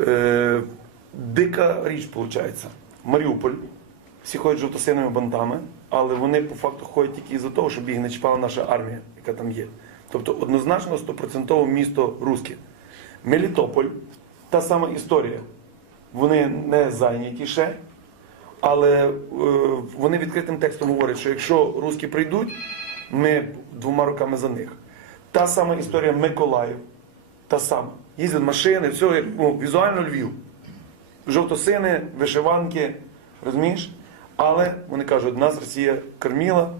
Е, дика річ виходить. Маріуполь. Всі ходять жовто-синими бантами, але вони по факту ходять тільки із-за того, щоб їх не чіпала наша армія, яка там є. Тобто однозначно стопроцентово місто Руське. Мелітополь та сама історія. Вони не зайняті ще, але е, вони відкритим текстом говорять, що якщо руски прийдуть, ми двома руками за них. Та сама історія Миколаїв та сама. Їздять машини, все, ну, візуально Львів. Жовтосини, вишиванки, розумієш? Але вони кажуть, нас Росія кормила,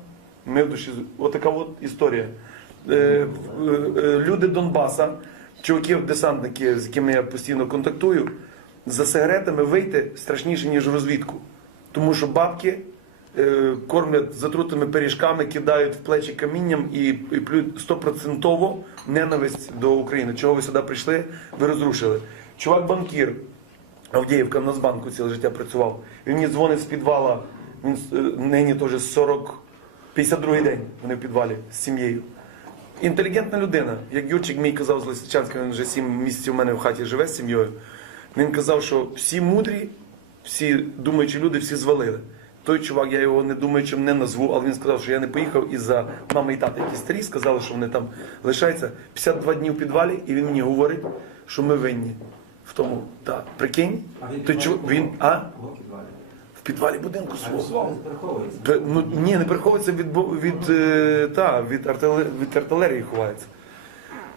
ми в душі. Отака от історія. Е, е, люди Донбаса, чуваків, десантники, з якими я постійно контактую, за сигаретами вийти страшніше, ніж розвідку. Тому що бабки Е, кормлять затрутими пиріжками, кидають в плечі камінням і, і плюють стопроцентово ненависть до України. Чого ви сюди прийшли? Ви розрушили. Чувак, банкір Авдіївка на збанку ціле життя працював. Він мені дзвонить з підвала. Він е, нині теж 40, 52 й день. Вони в підвалі з сім'єю. Інтелігентна людина, як Юрчик мій казав з Лисичанська, він вже сім місяців у мене в хаті живе з сім'єю. Він казав, що всі мудрі, всі думаючі люди, всі звалили. Той чувак, я його не думаю, чим не назву, але він сказав, що я не поїхав із-за мами і тата, які старі, сказали, що вони там лишаються 52 дні в підвалі, і він мені говорить, що ми винні в тому. Так, прикинь, той чувак, він, а? В підвалі будинку свого. Ну, Ні, не приховується від від, е, та, від, артилерії, від артилерії ховається.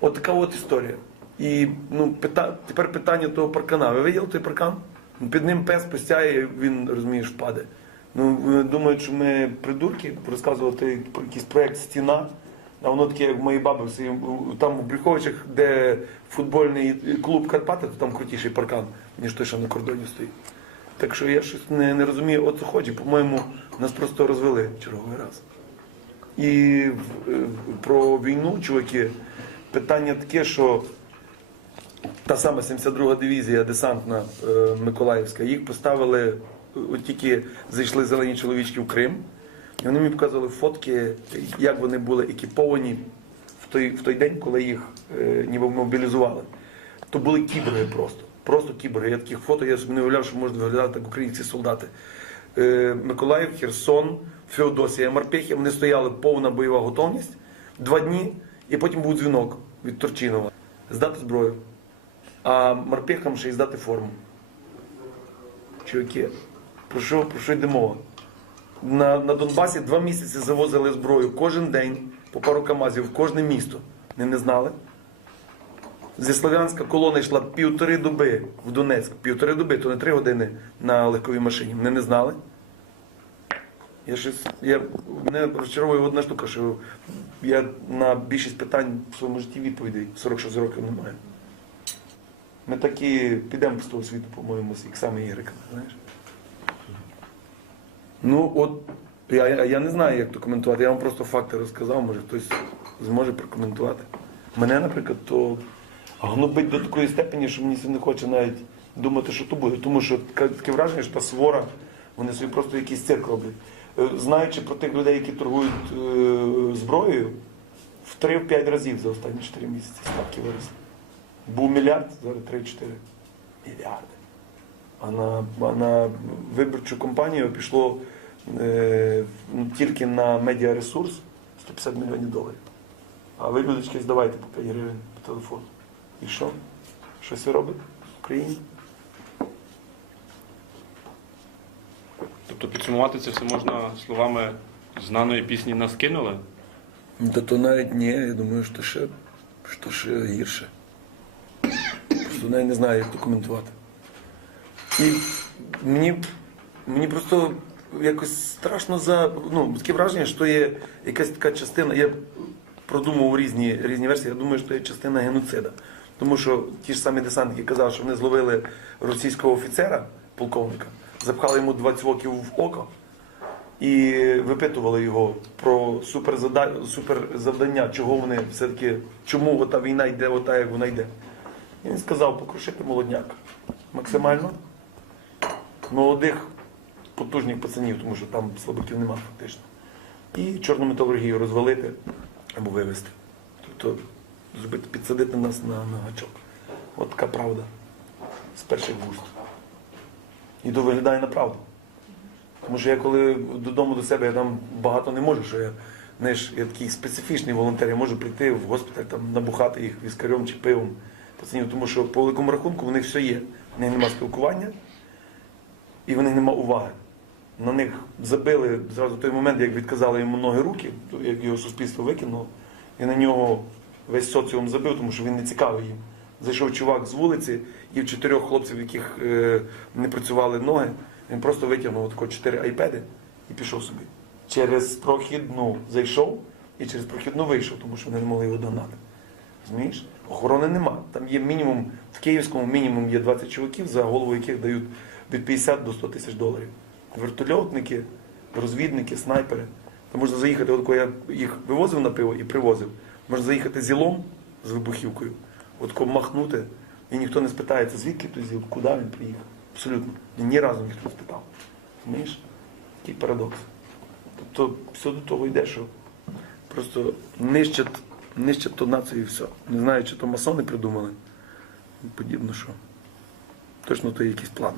От така от історія. І ну, пита... тепер питання того паркана. Ви виділи той паркан? Під ним пес постяє, він розумієш, впаде. Ну, думають, що ми придурки розказувати про якийсь проєкт стіна. А воно таке, як мої баби, там в Брюховичах, де футбольний клуб Карпати, то там крутіший паркан, ніж той, що на кордоні стоїть. Так що я щось не, не розумію, от хоче, по-моєму, нас просто розвели черговий раз. І е, про війну, чуваки, питання таке, що та сама 72 дивізія десантна е, Миколаївська, їх поставили от тільки зайшли зелені чоловічки в Крим, і вони мені показували фотки, як вони були екіповані в той в той день, коли їх е, ніби мобілізували. То були кібри просто. Просто кібри. Я таких фото, я собі не уявляв, що можуть виглядати так українські солдати. Е, Миколаїв, Херсон, Феодосія, Марпехія, вони стояли повна бойова готовність два дні, і потім був дзвінок від Торчинова Здати зброю, а морпехам ще й здати форму. Чуваки, про що про що йде мова? На на Донбасі два місяці завозили зброю кожен день по пару Камазів в кожне місто. Не, не знали? Зі Слов'янська колона йшла півтори доби в Донецьк, півтори доби, то не три години на легковій машині. Вони не знали. Я щось, я, Мене розчаровує одна штука, що я на більшість питань в своєму житті відповідей 46 років не маю. Ми такі підемо з того світу, по-моєму, як саме Ігрика, знаєш? Ну, от я, я не знаю, як то коментувати. Я вам просто факти розказав, може хтось зможе прокоментувати. Мене, наприклад, то гнобить до такої степені, що мені не хоче навіть думати, що то буде. Тому що таке враження, що та свора, вони собі просто якийсь цирк роблять. Е, знаючи про тих людей, які торгують е, зброєю, в 3-5 разів за останні 4 місяці ставки виросли. Був мільярд, зараз 3-4 мільярди а на на виборчу компанію пішло е, тільки на медіаресурс 150 мільйонів доларів. А ви, людочки, здавайте по 5 гривень по телефону. І що? Щось ви робите в Україні? Тобто підсумувати це все можна словами знаної пісні нас кинули? Та то навіть ні, я думаю, що ще, що ще гірше. Просто навіть не знаю, як документувати. І мені мені просто якось страшно за ну, таке враження, що є якась така частина. Я продумував різні різні версії. Я думаю, що є частина геноцида. Тому що ті ж самі десантники казали, що вони зловили російського офіцера, полковника, запхали йому 20 років в око і випитували його про суперзавдання, чого вони все-таки, чому ота війна йде, ота як вона йде. І він сказав, покрушити молодняк максимально молодих, потужних пацанів, тому що там слабаків нема фактично. І чорну металургію розвалити або вивезти. Тобто зробити, підсадити нас на, на гачок. От така правда з перших вуст. І то виглядає на правду. Тому що я коли додому до себе я там багато не можу, що я знаєш, я такий специфічний волонтер, я можу прийти в госпіталь, там набухати їх віскарем чи пивом. Пацанів, тому що по великому рахунку в них все є. В них немає спілкування і в них нема уваги. На них забили зразу в той момент, як відказали йому ноги руки, як його суспільство викинуло, і на нього весь соціум забив, тому що він не цікавий їм. Зайшов чувак з вулиці і в чотирьох хлопців, в яких е, не працювали ноги, він просто витягнув отако чотири айпеди і пішов собі. Через прохідну зайшов і через прохідну вийшов, тому що вони не могли його догнати. Розумієш? Охорони нема. Там є мінімум, в Київському мінімум є 20 чуваків, за голову яких дають від 50 до 100 тисяч доларів. Вертольотники, розвідники, снайпери. Там можна заїхати, от коли я їх вивозив на пиво і привозив, можна заїхати зілом з вибухівкою, от коли махнути, і ніхто не спитається, звідки той зіл, куди він приїхав. Абсолютно. І ні разу ніхто не спитав. Розумієш? Такий парадокс. Тобто все до того йде, що просто нищать нищать ту націю і все. Не знаю, чи то масони придумали. Подібно що. Точно то є якийсь план.